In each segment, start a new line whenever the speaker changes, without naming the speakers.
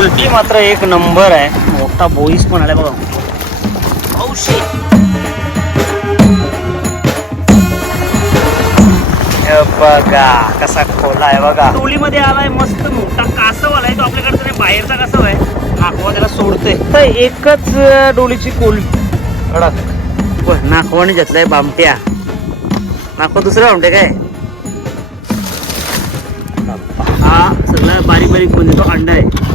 कोलपी मात्र एक नंबर आहे. मोठा बोईस पण आलाय बघा. बघा कसा खोला आहे बघा. टोलीमध्ये आलाय मस्त मोठा कासव आलाय तो आपल्याकडे तरी बाहेरचा कासव आहे. नाखवा त्याला सोडते तर एकच डोलीची कोल. कडक पण नाखवाने घेतलाय बामट्या. नाखवा दुसरा बामट्या काय? हा सगळा बारीक बारीक म्हणजे तो अंडा आहे.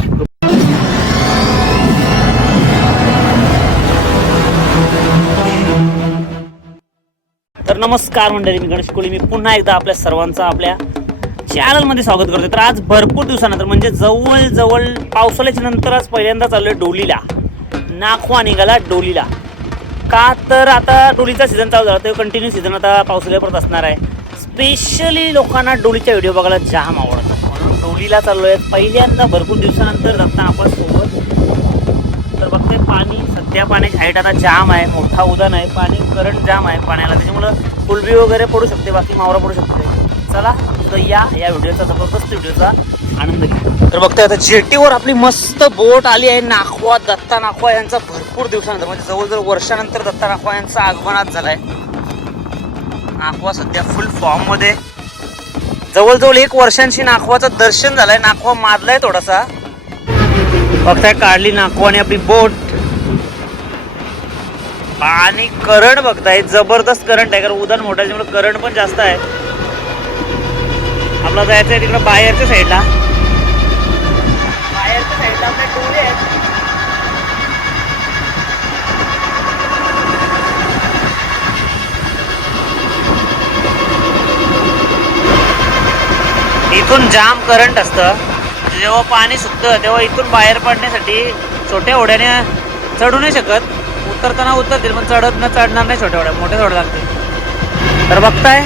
तर नमस्कार मंडळी मी गणेश कोळी. मी पुन्हा एकदा आपल्या सर्वांचं आपल्या चॅनलमध्ये स्वागत करतो तर आज भरपूर दिवसानंतर म्हणजे जवळजवळ पावसाळ्याच्या नंतर आज पहिल्यांदा चाललोय डोलीला. नाखवा निघाला डोलीला. का तर आता डोलीचा सीझन चालू झाला तर कंटिन्यू सीझन आता पावसाळ्यापर्यंत असणार आहे. स्पेशली लोकांना डोलीच्या व्हिडिओ बघायला जाम आवडतात म्हणून डोलीला चाललोय. पहिल्यांदा भरपूर दिवसानंतर जाताना आपण सोबत तर बघते पाणी सध्या पाण्याची हाईट आता जाम आहे मोठा उदान आहे पाणी करंट जाम आहे पाण्याला. त्याच्यामुळं कुलबी वगैरे पडू शकते बाकी मावरा पडू शकते. चला तर या या व्हिडिओचा जबरदस्त व्हिडिओचा आनंद घ्या. तर बघते आता जेटीवर आपली मस्त बोट आली आहे नाखवा दत्ता नाखवा यांचा भरपूर दिवसानंतर म्हणजे जवळजवळ वर्षानंतर दत्ता नाखवा यांचा आगमनात झालाय. नाखवा सध्या फुल फॉर्ममध्ये. जवळजवळ एक वर्षांशी नाखवाचं दर्शन झालंय नाखवा मारलाय थोडासा. फक्त काढली नाकवाने आपली बोट. आणि करंट बघताय जबरदस्त करंट आहे कारण उदाहरण मोठा त्यामुळे करंट पण जास्त आहे. आपला जायचं आहे तिकडं बाहेरच्या साईडला. बाहेरच्या साईडला आपल्या आहेत. इथून जाम करंट असतं. जेव्हा पाणी सुकतं तेव्हा इथून बाहेर पडण्यासाठी छोट्या होड्याने चढू नाही शकत. उतरताना उतरतील पण चढत न चढणार नाही छोट्या होड्या मोठ्या होड्या लागते तर बघताय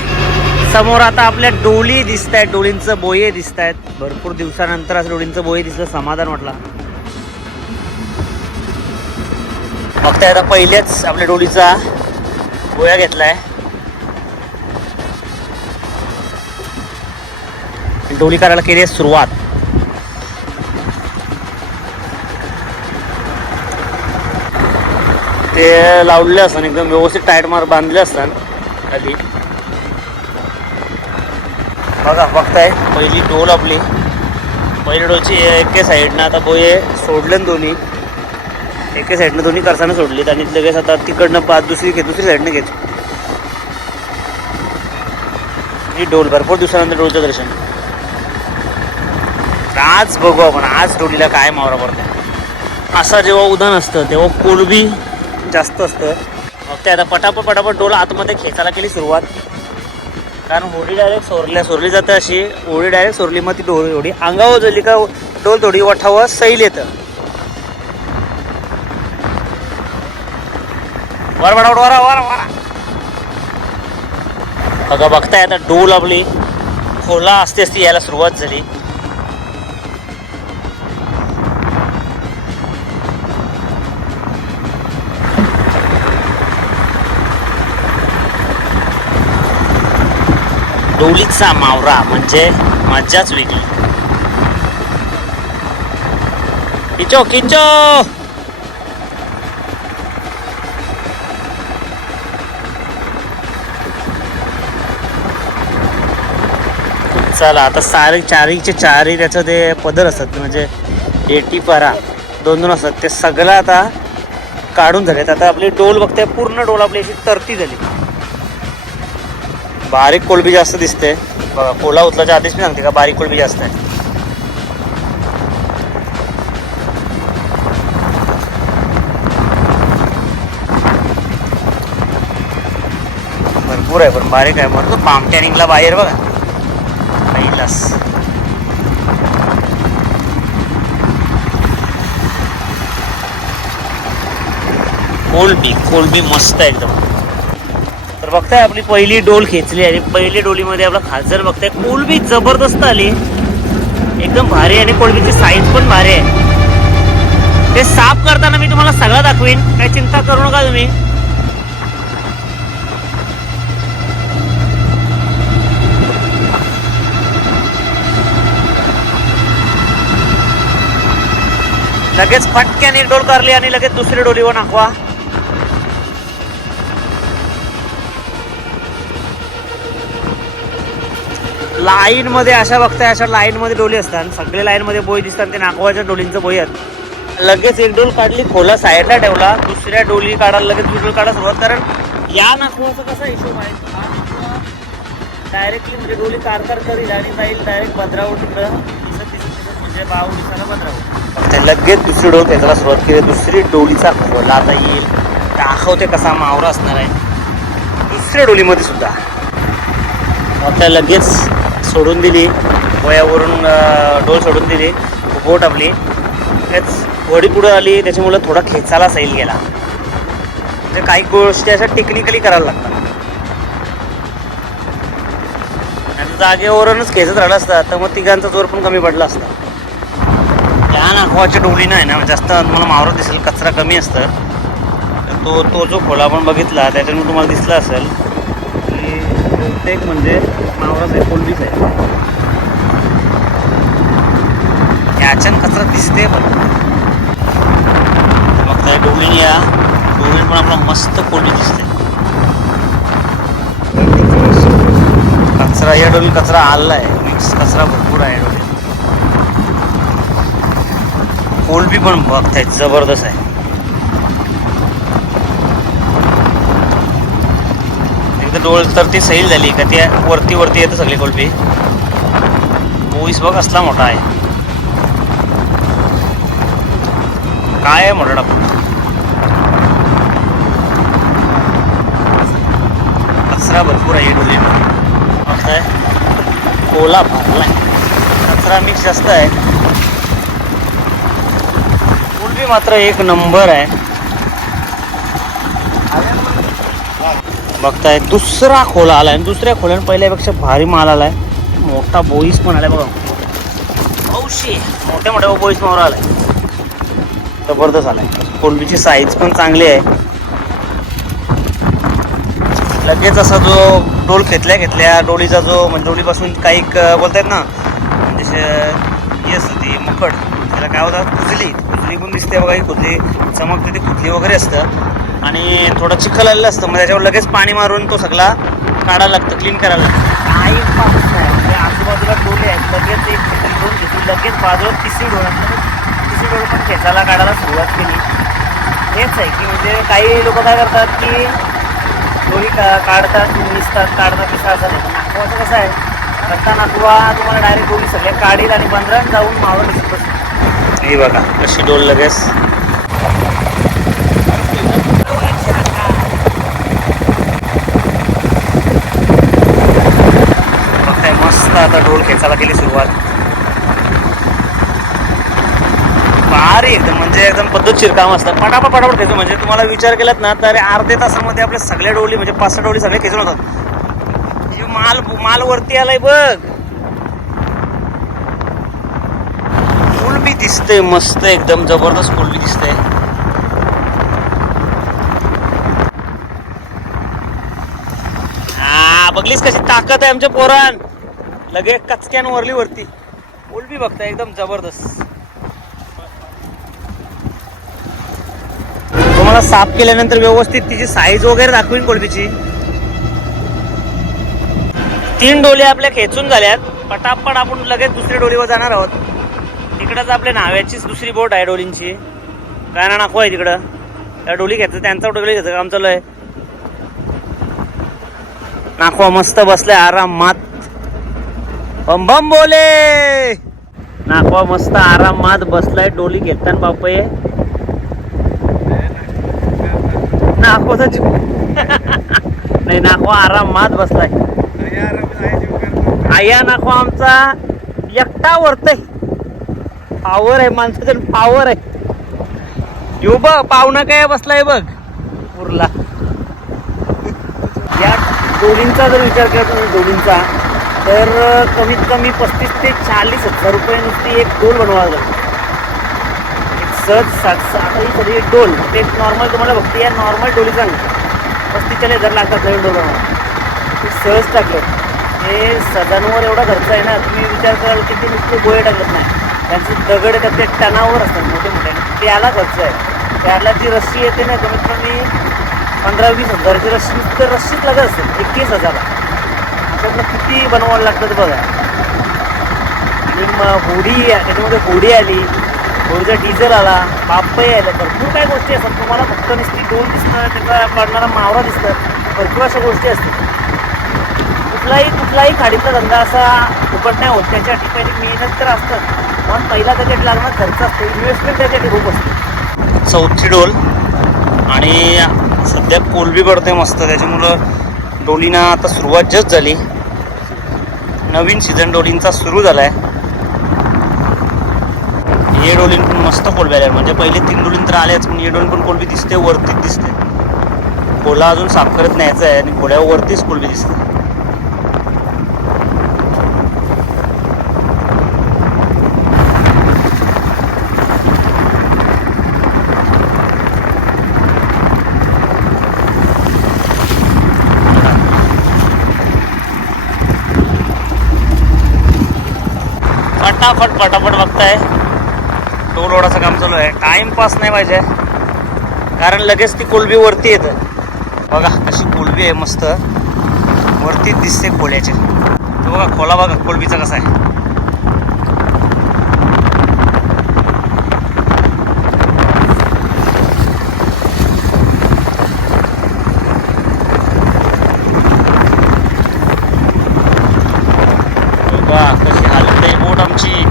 समोर आता आपल्या डोली दिसत आहेत डोलींचं बोये दिसत आहेत भरपूर दिवसानंतर असं डोलींचं बोये दिसलं समाधान वाटला. बघताय आता पहिल्याच आपल्या डोलीचा बोया घेतलाय. डोली करायला केली आहे सुरुवात. ते लावलेले असतात एकदम व्यवस्थित टाईट मार बांधले असतात. खाली. बघा बघताय पहिली डोल आपली. पहिली डोलची एके साईडनं आता बोये सोडले ना दोन्ही. एके साईडनं दोन्ही करसानं सोडलीत आणि लगेच आता तिकडनं पाच दुसरी घेत दुसरी साईडनं घेत. ही डोल भरपूर दिवसानंतर डोलचं दर्शन. आज बघू आपण आज डोलीला काय मावरा पडते. असा जेव्हा उदान असतं तेव्हा कोलबी जास्त असतं. मग ते आता पटापट पटापट डोल आतमध्ये खेचायला केली सुरुवात. कारण होडी डायरेक्ट सोरल्या सोरली जाते अशी. होडी डायरेक्ट सोरली मग ती डोल एवढी अंगावर झाली का डोल थोडी वठावं सैल येतं. वर बडा वर वर वर बघा बघताय आता डोल आपली. खोला असते असती यायला सुरुवात झाली. डोलीचा मावरा म्हणजे मज्जाच वेगळी. किचो किचो चला आता सारी चारीचे चारी त्याचं ते पदर असतात म्हणजे एटी परा दोन दोन असतात. ते सगळं आता काढून झालेत. आता आपली डोल बघते पूर्ण डोल आपली अशी तरती झाली. बारीक कोळबी जास्त दिसते. बघा कोला उचलाच्या आधीच मी सांगते का बारीक कोळबी जास्त आहे. भरपूर आहे पण बारीक आहे. म्हणून तो पामट्या निघला बाहेर बघा. पहिलाच. कोलबी कोलबी मस्त आहे एकदम. तर बघताय आपली पहिली डोल खेचली आणि पहिली डोलीमध्ये आपला खासदार बघताय. कोलबी जबरदस्त आली. एकदम भारी आहे आणि कोलबीची साईज पण भारी आहे. ते साफ करताना मी तुम्हाला सगळं दाखवीन. काही चिंता करू नका तुम्ही. लगेच फटक्याने एक डोल करली आणि लगेच दुसरी डोलीवर नाखवा लाईन मध्ये अशा बघताय अशा लाईन मध्ये डोली असतात. सगळे लाईन मध्ये बोई दिसतात ते नागवाच्या डोलींचं बोई आहेत. लगेच एक डोल काढली खोला साईडला ठेवला दुसऱ्या डोली काढायला लगेच दुसरी काढा सुरुवात. कारण या नागवाचा कसा हिशोब आहे? डायरेक्टली म्हणजे डोली कार कार करील आणि जाईल डायरेक्ट भद्रावर तिकडं दिसत दिसत दिसत म्हणजे बाव दिसायला भद्रावर. लगेच दुसरी डोल त्याला सुरुवात केली. दुसरी डोलीचा खोला आता येईल. दाखवते कसा मावरा असणार आहे. दुसऱ्या डोलीमध्ये सुद्धा. आता लगेच सोडून दिली वयावरून डोल सोडून दिली बोट आपली. त्याच वडी पुढं आली त्याच्यामुळं थोडा खेचायला सैल गेला. म्हणजे काही गोष्टी अशा टेक्निकली करायला लागतात. आणि जागेवरूनच खेचत राहिलं असतं तर मग तिघांचा जोर पण कमी पडला असता. त्या नाखवाच्या डोली नाही ना जास्त तुम्हाला मावरत दिसेल कचरा कमी असतं. तर तो तो जो खोला आपण बघितला त्याच्यामुळे तुम्हाला दिसला असेल. की बहुतेक म्हणजे मावराच आहे कोलबीच आहे. याच्यान कचरा दिसते पण. बघताय त्या या. डोळी पण आपला मस्त कोलबी दिसते कचरा या डोली कचरा आला आहे मिक्स कचरा भरपूर आहे डोली कोलबी पण बघताय जबरदस्त आहे. डोळ तर ती सैल झाली का ते वरती वरती येतं सगळी कोलबी बोईस बघ असला मोठा आहे. काय आहे मोठा डब्बा कचरा भरपूर आहे डोलीमध्ये असं आहे. कोला भरला कचरा मिक्स जास्त आहे. कोलबी मात्र एक नंबर आहे. बघताय दुसरा खोला आलाय. आणि दुसऱ्या खोल्यानं पहिल्यापेक्षा भारी माल आलाय. मोठा बोईस पण आलाय बघा. औशी मोठ्या मोठ्या बोईस मावर आलाय. जबरदस्त आलाय. कोलबीची साईज पण चांगली आहे. लगेच असा जो डोल घेतल्या घेतल्या डोलीचा जो म्हणजे डोलीपासून काही बोलतायत ना म्हणजे हे असतं ती मुकड त्याला काय होतात खुजली खुजली पण दिसते बघा ही खुजली चमकते ती खुजली वगैरे असतं. आणि थोडं चिखल आलेलं असतं. मग त्याच्यावर लगेच पाणी मारून तो सगळा काढायला लागतं क्लीन करायला लागतं. काही पाऊस नाही. म्हणजे आजूबाजूला डोले आहेत. लगेच एक दोन घेतली. लगेच बाजूला तिसरी डोळ तिसरी डोळ पण खेचायला काढायला सुरुवात केली. हेच आहे की म्हणजे काही लोक काय करतात की डोळी का काढतात निसतात. काढतात की असं कसं आहे? रत्ता नागवा तुम्हाला डायरेक्ट डोळी सगळ्या काढील आणि बंदरात जाऊन मावळ दिसत हे बघा कशी डोल लगेच बघताय मस्त आता डोल खेचायला केली सुरुवात. भारी एकदम म्हणजे एकदम पद्धतशीर काम असतं. पटापट पटापट खेचू म्हणजे तुम्हाला विचार केलात ना तर अर्धे तासामध्ये आपल्या सगळ्या डोली म्हणजे पाच सहा डोली सगळे खेचून होतात. म्हणजे माल माल वरती आलाय बघ. कोलबी दिसते मस्त एकदम जबरदस्त कोलबी दिसते हा बघलीस कशी ताकद आहे आमच्या पोरान. लगे कचक्यान वरली वरती. कोलबी बघताय एकदम जबरदस्त. तुम्हाला साफ केल्यानंतर व्यवस्थित तिची साईज वगैरे दाखवीन कोलबीची तीन डोली आपल्या खेचून झाल्यात. पटापट आपण लगेच दुसऱ्या डोलीवर जाणार आहोत. तिकडंच आपल्या नाव्याचीच दुसरी बोट आहे डोलींची काय ना नाखो आहे तिकडं. त्या डोली घ्यायचं त्यांचा डोली घ्यायचं काम चालू आहे नाखवा मस्त बसलाय आरामात. बम बम बोले. नाखवा मस्त आरामात बसलाय डोली घेताना बापये. नाखवाचा जीव. नाही नाखवा आरामात बसलाय. आया नाखवा आमचा. एकटा वरतय. पावर आहे माणसाचं पावर आहे. येऊ बघ पाहुणा काय बसलाय बघ. उरला. या डोलींचा जर विचार केला तुम्ही डोलींचा तर कमीत कमी पस्तीस ते चाळीस हजार रुपये नुसती एक डोल बनवावं लागते सहज सात सात ही तरी एक डोल ते एक नॉर्मल तुम्हाला बघते या नॉर्मल डोली चांगली पस्तीस चाळीस हजार लागतात नवीन डोल बनवायला. ते सहज टाकलं. हे सदांवर एवढा खर्च आहे ना तुम्ही विचार कराल की ते नुसते गोळे टाकत नाही. त्यांचे दगड आहेत ते टनावर असतात मोठे मोठे त्याला खर्च आहे. त्याला जी रस्सी येते ना कमीत कमी पंधरा वीस हजाराची रस्सी तर रस्सीच लागत असेल एकवीस हजारला. त्यातलं किती बनवावं लागतं बघा. आणि मग होडी त्याच्यामध्ये होडी आली होडीचा डिझेल आला बापही आलं भरपूर काही गोष्टी असतात. तुम्हाला फक्त नुसती डोल दिसतं त्याचा पडणारा मावरा दिसतं भरपूर अशा गोष्टी असतात. कुठलाही कुठलाही खाडीचा धंदा असा फुकट नाही होत. त्याच्यासाठी पहिली मेहनत तर असतं पण पहिला त्याच्यात लागणार खर्च असतो. इन्व्हेस्टमेंट त्याच्यासाठी खूप असते. चौथी डोल. आणि सध्या कोलबी पडते मस्त. त्याच्यामुळं डोलीना आता सुरुवात जस्ट झाली. नवीन सीझन डोलींचा सुरू झाला आहे हे डोलीन पण मस्त कोलबी म्हणजे पहिले तीन डोलीन तर आल्याच पण हे डोलीन पण कोलबी दिसते वरतीच दिसते. कोला अजून साफ करत न्यायचं आहे आणि कोल्यावरतीच कोलबी दिसते. फटाफट फटाफट बघताय. टोल ओढाचं काम चालू आहे. टाइमपास नाही पाहिजे. कारण लगेच ती कोलबी वरती येतं. बघा अशी कोलबी आहे मस्त. वरती दिसते खोल्याचे. तो बघा खोला बघा कोलबीचा कसा आहे बघा कशी हालते बोट आमची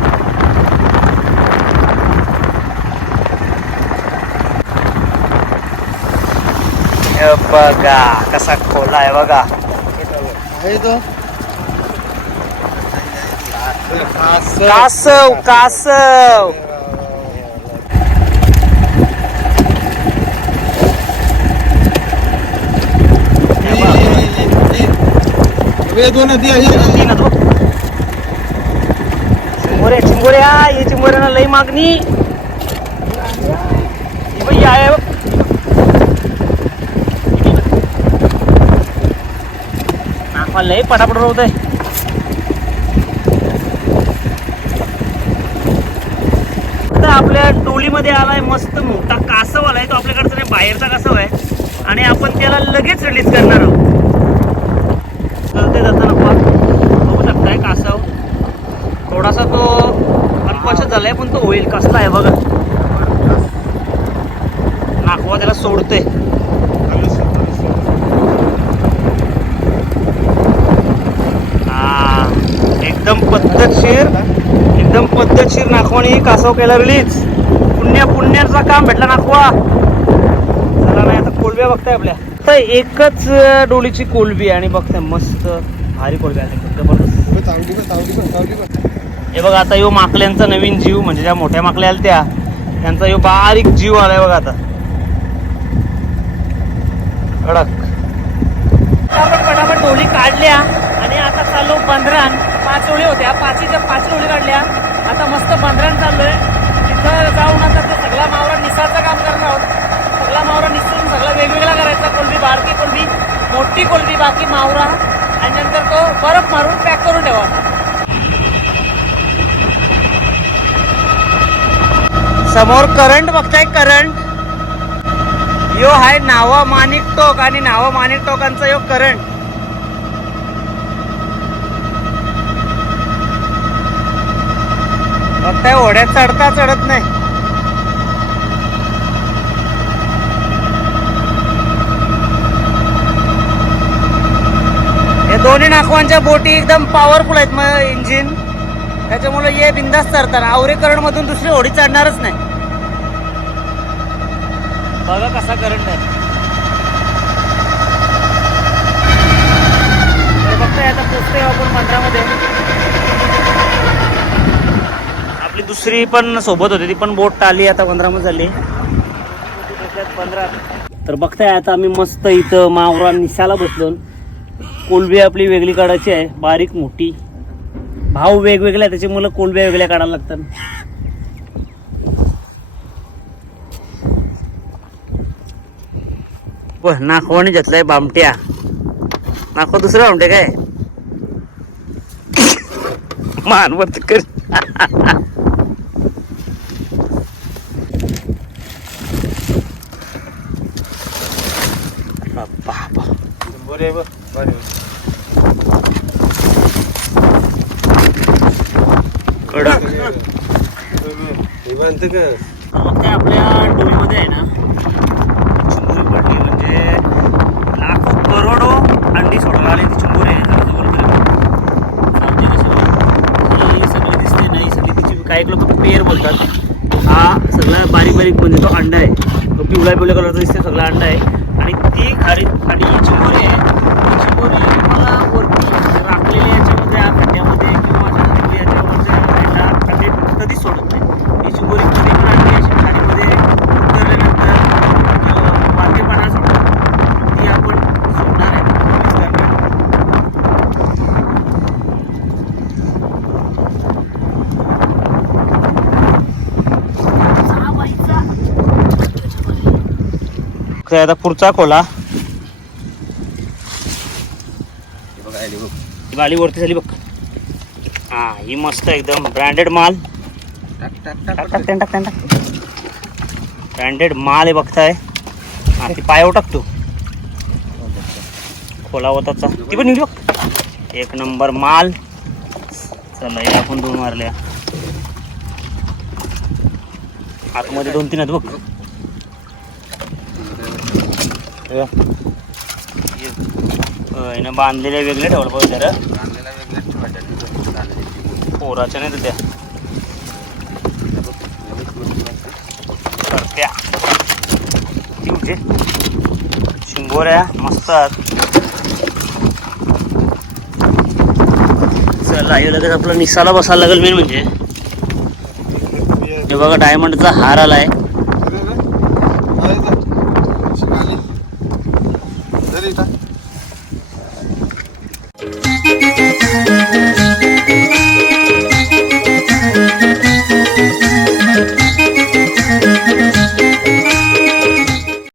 हे बघा कसा खोला आहे बघा. कासव कासव. बघ. चिंबोऱ्या चिंबोऱ्या ये चिंबोऱ्याला लई मागणी. आहे बघ. लई पटापट होत आहे आपल्या टोलीमध्ये आलाय मस्त मोठा कासव आलाय तो आपल्याकडचा नाही बाहेरचा कासव आहे. आणि आपण त्याला लगेच रिलीज करणार आहोत. चलते जाताना बघू शकताय कासव. थोडासा तो अल्पवशत झालाय पण तो होईल. कसला आहे बघा. नाकवा त्याला सोडतोय. पद्धतशीर एकदम पद्धतशीर नाखवाने कासव केला रिलीज पुण्य पुण्याचा काम भेटला नाखवा. चला नाही आता कोलब्या बघताय आपल्या. तर एकच अं, डोलीची कोलबी आणि बघताय मस्त भारी कोलबी जबरदस्त.
पण
हे बघा आता यो माकल्यांचा नवीन जीव म्हणजे ज्या मोठ्या माकल्या आल्या त्या त्यांचा यो बारीक जीव आलाय बघा आता. कडक. पटापट डोली काढल्या आणि आता चाललो बंदरान. पाच ओळी होत्या. पाचीच्या पाच ओळी काढल्या. आता मस्त बंदरान चाललोय. तिथं जाऊन आता तो सगळा मावरा निसाचं काम करणार आहोत. सगळा मावरा निसून सगळा वेगवेगळा करायचा. कोलबी बारकी कोलबी मोठी कोलबी बाकी मावरा. आणि नंतर तो बर्फ मारून पॅक करून ठेवा. समोर करंट बघताय करंट? यो आहे नावा माणिक टोक आणि नावा माणिक टोकांचा यो करंट. फक्त ओढ्यात चढता चढत नाही. हे दोन्ही नाकवांच्या बोटी एकदम पॉवरफुल आहेत मग इंजिन त्याच्यामुळे ये बिंदास चढतात आवरे मधून दुसरी होडी चढणारच नाही. बघा कसा करंट आहे. तर आता पोचतोय आपण मंत्रामध्ये. आपली दुसरी पण सोबत होती ती पण बोट आली आता पंधरा बंदरामध्ये झाली. तर बघताय आता आम्ही मस्त इथं मावरा निसाला बसलो. कोलबी आपली वेगळी काढायची आहे बारीक मोठी. भाव वेगवेगळे त्याच्यामुळे कोलब्या वेगळ्या काढायला लागतात. ब नाखवाने घेतलाय बामट्या. नाखवा दुसरा बामट्या काय? मानवत कर.
चिंबोरी आहे बघ भारी.
कडक.
बांधतं का?
मग काय आपल्या डोळीमध्ये आहे ना. चिंबोरी पडली म्हणजे लाखो करोडो अंडी सोडायला आली ती चिंबोरी आहे. ही सगळी दिसते ना ही सगळी तिची काही लोक पेर बोलतात. हा सगळा बारीक बारीक म्हणजे तो अंडा आहे. तो पिवळ्या पिवळ्या कलरचा दिसते सगळा अंडा आहे. खरीदती खरीद खड़ी चोरे चोरे आता पुढचा खोला. बाली वरती झाली बघ. हा ही मस्त एकदम ब्रँडेड माल. ब्रँडेड माल आहे बघताय. हा ती पायावर टाकतो खोला होता ती पण निघली बघ. एक नंबर माल. चला या आपण दोन मारल्या. आतमध्ये दोन तीन आहेत बघ. हिनं बांधलेल्या वेगळे ठेवलं पाहिजे जरा.
बांधायची.
पोराच्या नाही तर त्या. करत्या ती म्हणजे शिंगोऱ्या मस्त चला हे लगेच आपला निसाला बसायला लागेल मेन म्हणजे हे बघा डायमंडचा हार आलाय